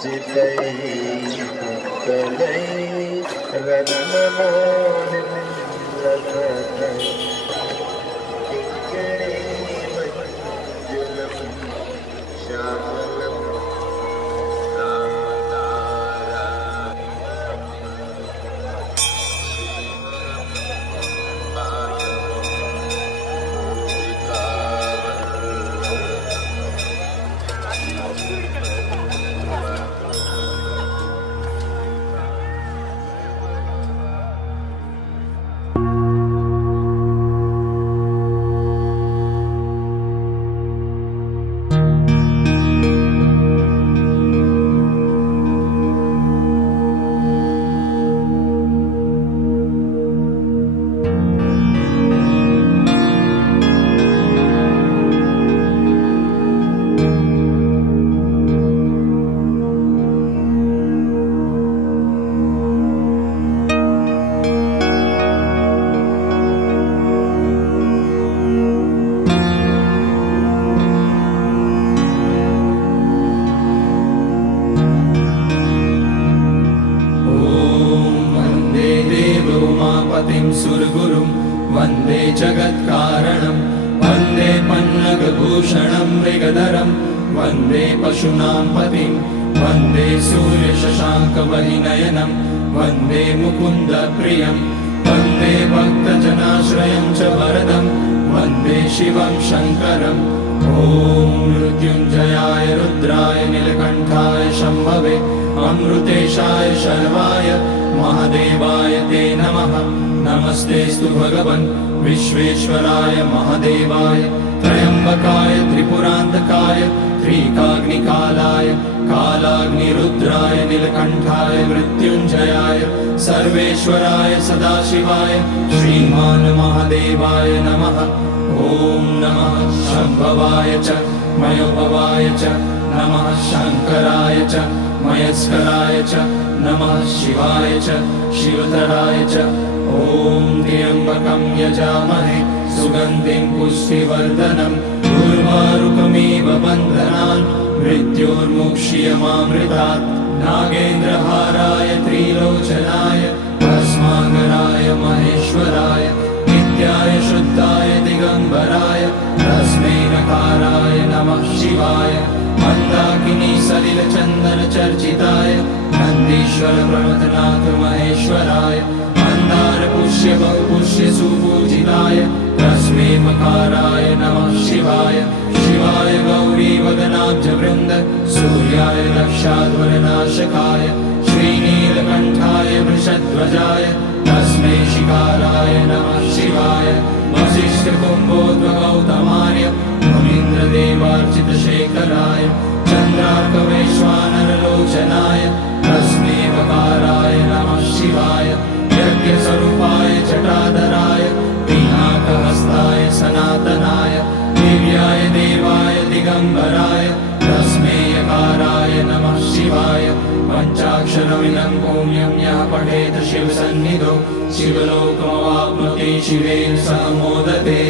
जितै भक्तलै रणनमोहन लखतै किङ्कणे मञ्जुलम् श्यामलम् सुरगुरुं वन्दे जगत्कारणं वन्दे पन्नगभूषणं मृगधरं वन्दे पशूनां पतिं वन्दे सूर्यशशाङ्कवलिनयनं वन्दे मुकुन्दप्रियं वन्दे भक्तजनाश्रयं च वरदं वन्दे शिवं शङ्करम् ॐ मृत्युञ्जयाय रुद्राय नीलकण्ठाय शम्भवे अमृतेशाय शर्वाय महादेवाय ते नमः। नमस्तेस्तु भगवन् विश्वेश्वराय महादेवाय त्र्यम्बकाय त्रिपुरान्तकाय त्रिकाग्निकालाय कालाग्निरुद्राय नीलकण्ठाय मृत्युञ्जयाय सर्वेश्वराय सदाशिवाय श्रीमान् महादेवाय नमः। ॐ नमः शम्भवाय च मयोभवाय च नमः शङ्कराय च मयस्कराय च नमः शिवाय च शिवतराय च ॐ त्र्यम्बकं यजामहे सुगन्धिं पुष्टिवर्धनम् उर्वारुकमिव बन्धनान् मृत्योर्मुक्ष्यमामृतात् नागेन्द्रहाराय त्रिलोचनाय भस्माकराय महेश्वराय नित्याय शुद्धाय दिगम्बराय तस्मै नकाराय नमः शिवाय मन्दाकिनी सलिलचन्दनचर्चिताय नन्दीश्वर प्रमथनाथ महेश्वराय मन्दार पुष्य बहुपुष्य सुपूजिताय तस्मै मकाराय नमः शिवाय शिवाय गौरी वदनाब्जवृन्द सूर्याय रक्षाध्वरनाशकाय श्रीनीलकण्ठाय वृषध्वजाय तस्मै शिकाराय नमः शिवाय वसिष्ठकुम्भोद्भगौतमार्य मुनीन्द्रदेवार्चितशेखराय चन्द्रार्कवैश्वानरलोचनाय तस्मै वकाराय नमः शिवाय यज्ञस्वरूपाय जटाधराय पिनाकहस्ताय सनातनाय दिव्याय देवाय दिगम्बराय तस्मै यकाराय नमः शिवाय पञ्चाक्षरमिदं पुण्यं यः पठेत् शिवसन्निधौ शिवलोकमवाप्नोति शिवेन सह मोदते।